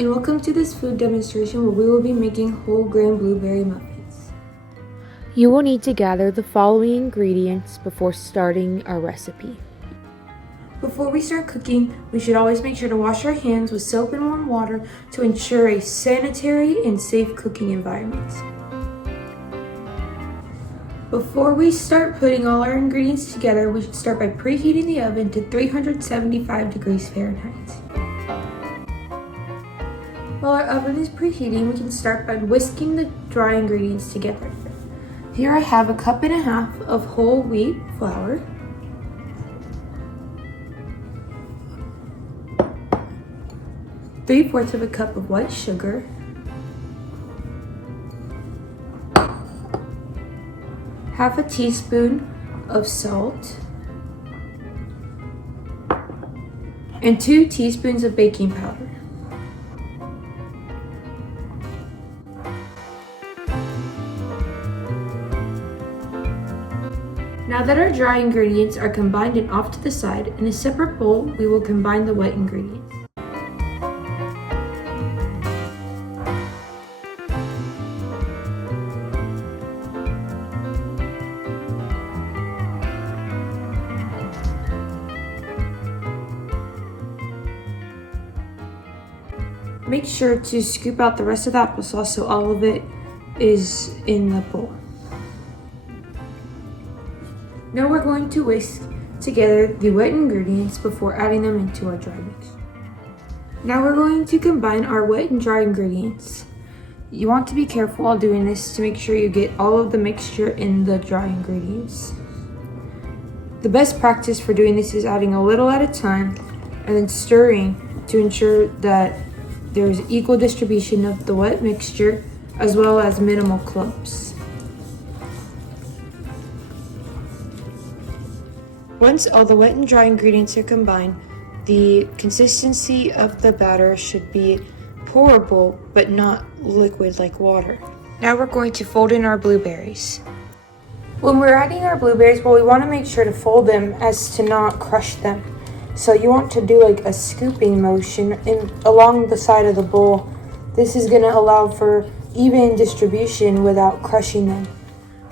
and welcome to this food demonstration where we will be making whole grain blueberry muffins. You will need to gather the following ingredients before starting our recipe. Before we start cooking, we should always make sure to wash our hands with soap and warm water to ensure a sanitary and safe cooking environment. Before we start putting all our ingredients together, we should start by preheating the oven to 375 degrees Fahrenheit. While our oven is preheating, we can start by whisking the dry ingredients together. Here I have a cup and a half of whole wheat flour, three-fourths of a cup of white sugar, half a teaspoon of salt, and 2 teaspoons of baking powder. Now that our dry ingredients are combined and off to the side, in a separate bowl, we will combine the wet ingredients. Make sure to scoop out the rest of the applesauce so all of it is in the bowl. Now we're going to whisk together the wet ingredients before adding them into our dry mix. Now we're going to combine our wet and dry ingredients. You want to be careful while doing this to make sure you get all of the mixture in the dry ingredients. The best practice for doing this is adding a little at a time and then stirring to ensure that there's equal distribution of the wet mixture as well as minimal clumps. Once all the wet and dry ingredients are combined, the consistency of the batter should be pourable but not liquid like water. Now we're going to fold in our blueberries. When we're adding our blueberries, we want to make sure to fold them as to not crush them. So you want to do like a scooping motion along the side of the bowl. This is going to allow for even distribution without crushing them.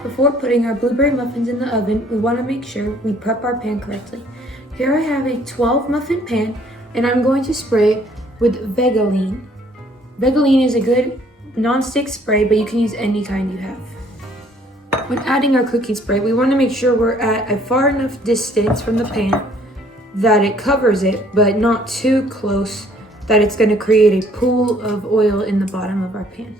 Before putting our blueberry muffins in the oven, we want to make sure we prep our pan correctly. Here I have a 12 muffin pan and I'm going to spray with Vegaline. Vegaline is a good non-stick spray, but you can use any kind you have. When adding our cooking spray, we want to make sure we're at a far enough distance from the pan that it covers it, but not too close that it's going to create a pool of oil in the bottom of our pan.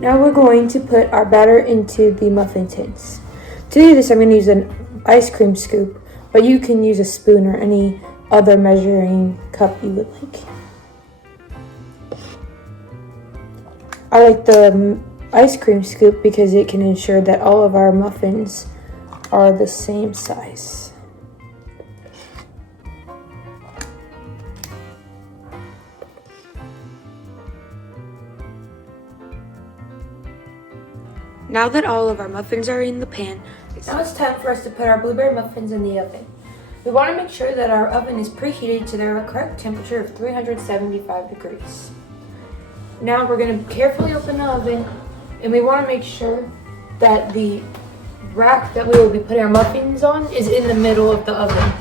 Now we're going to put our batter into the muffin tins. To do this, I'm going to use an ice cream scoop, but you can use a spoon or any other measuring cup you would like. I like the ice cream scoop because it can ensure that all of our muffins are the same size. Now that all of our muffins are in the pan, now it's time for us to put our blueberry muffins in the oven. We want to make sure that our oven is preheated to the correct temperature of 375 degrees. Now we're going to carefully open the oven and we want to make sure that the rack that we will be putting our muffins on is in the middle of the oven.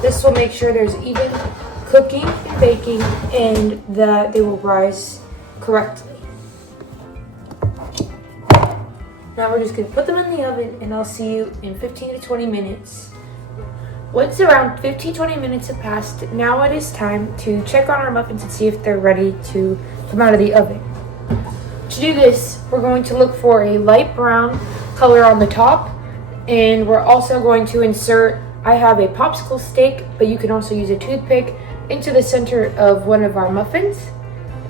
This will make sure there's even cooking and baking and that they will rise correctly. Now we're just going to put them in the oven and I'll see you in 15 to 20 minutes. Once around 15-20 minutes have passed, now it is time to check on our muffins and see if they're ready to come out of the oven. To do this, we're going to look for a light brown color on the top, and we're also going to insert, I have a popsicle stick, but you can also use a toothpick, into the center of one of our muffins.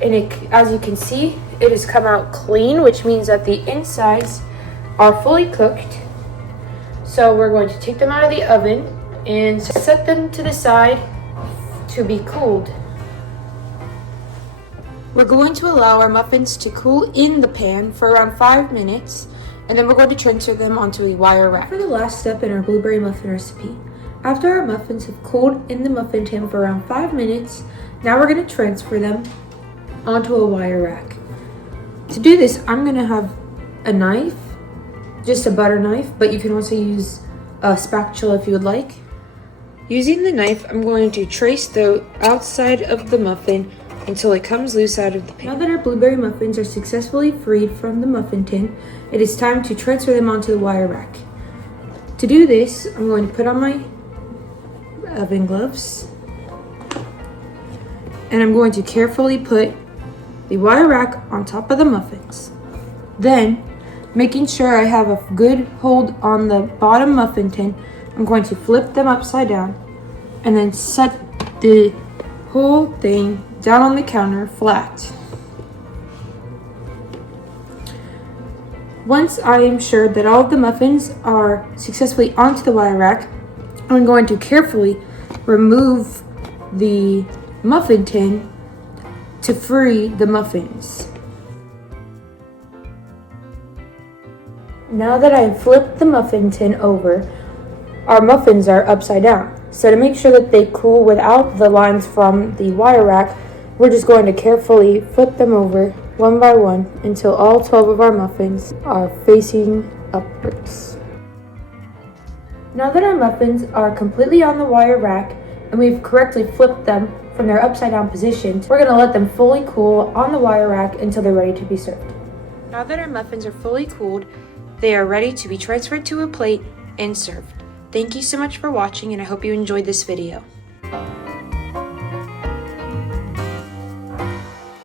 And as you can see, it has come out clean, which means that the insides are fully cooked. So we're going to take them out of the oven and set them to the side to be cooled. We're going to allow our muffins to cool in the pan for around 5 minutes And then we're going to transfer them onto a wire rack. For the last step in our blueberry muffin recipe, after our muffins have cooled in the muffin tin for around 5 minutes, now we're going to transfer them onto a wire rack. To do this, I'm going to have a knife, just a butter knife, but you can also use a spatula if you would like. Using the knife, I'm going to trace the outside of the muffin until it comes loose out of the pan. Now that our blueberry muffins are successfully freed from the muffin tin, it is time to transfer them onto the wire rack. To do this, I'm going to put on my oven gloves, and I'm going to carefully put the wire rack on top of the muffins. Then, making sure I have a good hold on the bottom muffin tin, I'm going to flip them upside down and then set the whole thing down on the counter flat. Once I am sure that all of the muffins are successfully onto the wire rack, I'm going to carefully remove the muffin tin to free the muffins. Now that I have flipped the muffin tin over, our muffins are upside down. So to make sure that they cool without the lines from the wire rack, we're just going to carefully flip them over one by one until all 12 of our muffins are facing upwards. Now that our muffins are completely on the wire rack and we've correctly flipped them from their upside down positions, we're going to let them fully cool on the wire rack until they're ready to be served. Now that our muffins are fully cooled, they are ready to be transferred to a plate and served. Thank you so much for watching, and I hope you enjoyed this video.